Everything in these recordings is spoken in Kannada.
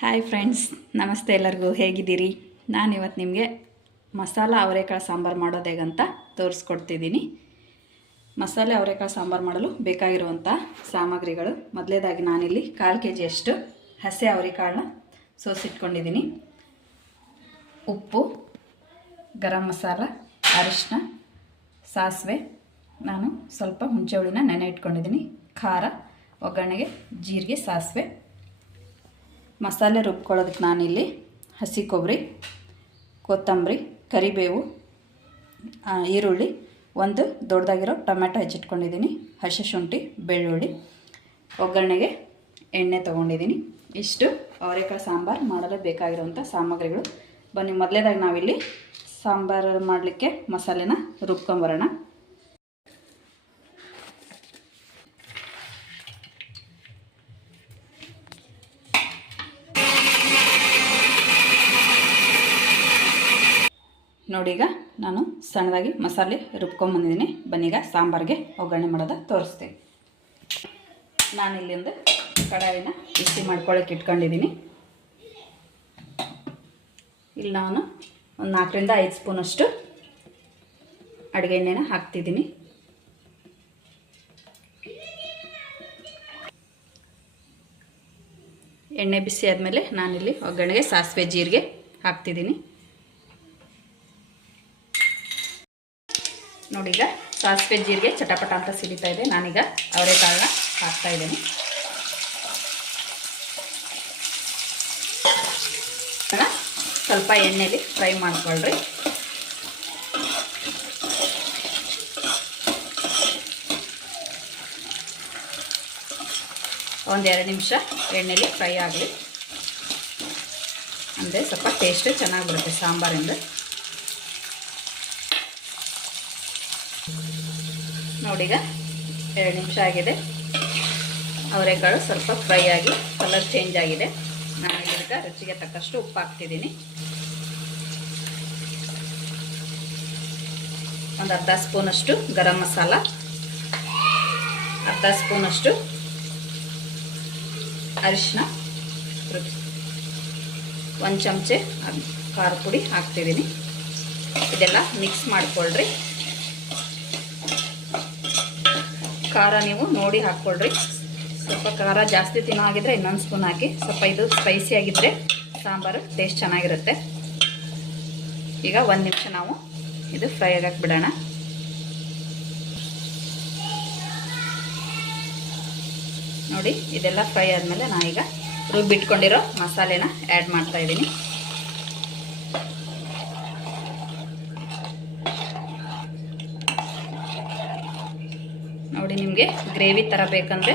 ಹಾಯ್ ಫ್ರೆಂಡ್ಸ್, ನಮಸ್ತೆ. ಎಲ್ಲರಿಗೂ ಹೇಗಿದ್ದೀರಿ? ನಾನಿವತ್ತು ನಿಮಗೆ ಮಸಾಲ ಅವರೆಕಾಳು ಸಾಂಬಾರು ಮಾಡೋದು ಹೇಗಂತ ತೋರಿಸ್ಕೊಡ್ತಿದ್ದೀನಿ. ಮಸಾಲೆ ಅವರೆಕಾಳು ಸಾಂಬಾರು ಮಾಡಲು ಬೇಕಾಗಿರುವಂಥ ಸಾಮಗ್ರಿಗಳು: ಮೊದಲೇದಾಗಿ ನಾನಿಲ್ಲಿ 1/4 kg ಅಷ್ಟು ಹಸಿ ಅವರೆಕಾಳನ್ನ ಸೋಸಿಟ್ಕೊಂಡಿದ್ದೀನಿ. ಉಪ್ಪು, ಗರಂ ಮಸಾಲ, ಅರಿಶಿನ, ಸಾಸಿವೆ, ನಾನು ಸ್ವಲ್ಪ ಹುಣಸೆಹುಳಿನ ನೆನೆ ಇಟ್ಕೊಂಡಿದ್ದೀನಿ, ಖಾರ, ಒಗ್ಗರಣೆಗೆ ಜೀರಿಗೆ, ಸಾಸಿವೆ. ಮಸಾಲೆ ರುಬ್ಕೊಳ್ಳೋದಕ್ಕೆ ನಾನಿಲ್ಲಿ ಹಸಿ ಕೊಬ್ಬರಿ, ಕೊತ್ತಂಬರಿ, ಕರಿಬೇವು, ಈರುಳ್ಳಿ, ಒಂದು ದೊಡ್ಡದಾಗಿರೋ ಟೊಮೆಟೊ ಹೆಚ್ಚಿಟ್ಕೊಂಡಿದ್ದೀನಿ, ಹಸಿ ಶುಂಠಿ, ಬೆಳ್ಳುಳ್ಳಿ, ಒಗ್ಗರಣೆಗೆ ಎಣ್ಣೆ ತೊಗೊಂಡಿದ್ದೀನಿ. ಇಷ್ಟು ಅವರೆಕಾಳು ಸಾಂಬಾರು ಮಾಡಲು ಬೇಕಾಗಿರುವಂಥ ಸಾಮಗ್ರಿಗಳು. ಬನ್ನಿ, ಮೊದಲೇದಾಗಿ ನಾವಿಲ್ಲಿ ಸಾಂಬಾರು ಮಾಡಲಿಕ್ಕೆ ಮಸಾಲೆನ ರುಬ್ಕೊಂಬರೋಣ. ನೋಡಿ, ಈಗ ನಾನು ಸಣ್ಣದಾಗಿ ಮಸಾಲೆ ರುಬ್ಕೊಂಬಂದಿದ್ದೀನಿ. ಬನ್ನೀಗ ಸಾಂಬಾರಿಗೆ ಒಗ್ಗರಣೆ ಮಾಡೋದು ತೋರಿಸ್ತೀನಿ. ನಾನಿಲ್ಲಿ ಒಂದು ಕಡಾಯಿನ ಬಿಸಿ ಮಾಡ್ಕೊಳ್ಳೋಕೆ ಇಟ್ಕೊಂಡಿದ್ದೀನಿ. ಇಲ್ಲಿ ನಾನು ಒಂದು 4 ರಿಂದ 5 ಸ್ಪೂನಷ್ಟು ಅಡುಗೆ ಎಣ್ಣೆನ ಹಾಕ್ತಿದ್ದೀನಿ. ಎಣ್ಣೆ ಬಿಸಿ ಆದಮೇಲೆ ನಾನಿಲ್ಲಿ ಒಗ್ಗರಣೆಗೆ ಸಾಸಿವೆ, ಜೀರಿಗೆ ಹಾಕ್ತಿದ್ದೀನಿ. ನೋಡಿ, ಈಗ ಸಾಸಿವೆ ಜೀರಿಗೆ ಚಟಪಟ ಅಂತ ಸಿಡಿತಾ ಇದೆ. ನಾನೀಗ ಅವರೆಕಾಳನ್ನ ಹಾಕ್ತಾ ಇದ್ದೀನಿ. ಸ್ವಲ್ಪ ಎಣ್ಣೆಲಿ ಫ್ರೈ ಮಾಡ್ಕೊಳ್ರಿ. ಒಂದು 2 ನಿಮಿಷ ಎಣ್ಣೆಲಿ ಫ್ರೈ ಆಗಲಿ, ಅಂದರೆ ಸ್ವಲ್ಪ ಟೇಸ್ಟ್ ಚೆನ್ನಾಗಿ ಬರುತ್ತೆ ಸಾಂಬಾರಿಂದ. ನೋಡಿ, ಈಗ 2 ನಿಮಿಷ ಆಗಿದೆ. ಅವರೆಕಾಳು ಸ್ವಲ್ಪ ಫ್ರೈ ಆಗಿ ಕಲರ್ ಚೇಂಜ್ ಆಗಿದೆ. ನಾನು ಈಗ ರುಚಿಗೆ ತಕ್ಕಷ್ಟು ಉಪ್ಪು ಹಾಕ್ತಿದ್ದೀನಿ. ಒಂದು ಅರ್ಧ ಸ್ಪೂನಷ್ಟು ಗರಂ ಮಸಾಲ, ಅರ್ಧ ಸ್ಪೂನಷ್ಟು ಅರಿಶಿನ, 1 ಚಮಚೆ ಖಾರ ಪುಡಿ ಹಾಕ್ತಿದ್ದೀನಿ. ಇದೆಲ್ಲ ಮಿಕ್ಸ್ ಮಾಡಿಕೊಳ್ಳ್ರಿ. ಖಾರ ನೀವು ನೋಡಿ ಹಾಕ್ಕೊಳ್ರಿ. ಸ್ವಲ್ಪ ಖಾರ ಜಾಸ್ತಿ ತಿನ್ನೋ ಆಗಿದ್ರೆ ಇನ್ನೊಂದು ಸ್ಪೂನ್ ಹಾಕಿ. ಸ್ವಲ್ಪ ಇದು ಸ್ಪೈಸಿ ಆಗಿದ್ದರೆ ಸಾಂಬಾರು ಟೇಸ್ಟ್ ಚೆನ್ನಾಗಿರುತ್ತೆ. ಈಗ 1 ನಿಮಿಷ ನಾವು ಇದು ಫ್ರೈ ಆಗಕ್ಕೆ ಬಿಡೋಣ. ನೋಡಿ, ಇದೆಲ್ಲ ಫ್ರೈ ಆದಮೇಲೆ ನಾನೀಗ ರುಬ್ಬಿಟ್ಕೊಂಡಿರೋ ಮಸಾಲೆನ ಆ್ಯಡ್ ಮಾಡ್ತಾ ಇದ್ದೀನಿ. ನೋಡಿ, ನಿಮಗೆ ಗ್ರೇವಿ ಥರ ಬೇಕಂದರೆ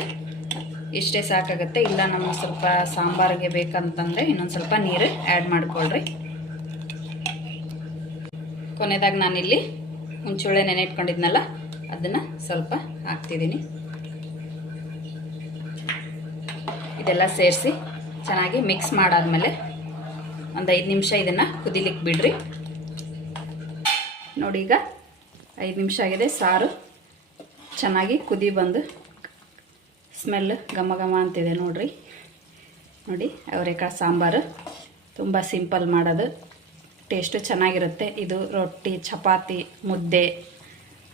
ಇಷ್ಟೇ ಸಾಕಾಗುತ್ತೆ. ಇಲ್ಲ ನಮಗೆ ಸ್ವಲ್ಪ ಸಾಂಬಾರಿಗೆ ಬೇಕಂತಂದರೆ ಇನ್ನೊಂದು ಸ್ವಲ್ಪ ನೀರು ಆ್ಯಡ್ ಮಾಡಿಕೊಳ್ಳ್ರಿ. ಕೊನೆಯದಾಗಿ ನಾನಿಲ್ಲಿ ಹುಣಸೆಹುಳಿ ನೆನೆ ಇಟ್ಕೊಂಡಿದ್ನಲ್ಲ, ಅದನ್ನು ಸ್ವಲ್ಪ ಹಾಕ್ತಿದ್ದೀನಿ. ಇದೆಲ್ಲ ಸೇರಿಸಿ ಚೆನ್ನಾಗಿ ಮಿಕ್ಸ್ ಮಾಡಾದ್ಮೇಲೆ ಒಂದು 5 ನಿಮಿಷ ಇದನ್ನು ಕುದಿಲಿಕ್ಕೆ ಬಿಡ್ರಿ. ನೋಡಿ, ಈಗ 5 ನಿಮಿಷ ಆಗಿದೆ. ಸಾರು ಚೆನ್ನಾಗಿ ಕುದಿ ಬಂದು ಸ್ಮೆಲ್ ಘಮ ಘಮ ಅಂತಿದೆ ನೋಡ್ರಿ. ನೋಡಿ, ಅವರೆಕಾಳು ಸಾಂಬಾರು ತುಂಬ ಸಿಂಪಲ್ ಮಾಡೋದು, ಟೇಸ್ಟು ಚೆನ್ನಾಗಿರುತ್ತೆ. ಇದು ರೊಟ್ಟಿ, ಚಪಾತಿ, ಮುದ್ದೆ,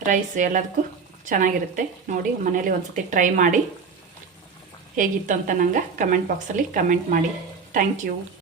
ರೈಸ್ ಎಲ್ಲದಕ್ಕೂ ಚೆನ್ನಾಗಿರುತ್ತೆ. ನೋಡಿ, ಮನೇಲಿ ಒಂದು ಸತಿ ಟ್ರೈ ಮಾಡಿ ಹೇಗಿತ್ತು ಅಂತ ನಂಗೆ ಕಮೆಂಟ್ ಬಾಕ್ಸಲ್ಲಿ ಕಮೆಂಟ್ ಮಾಡಿ. Thank you.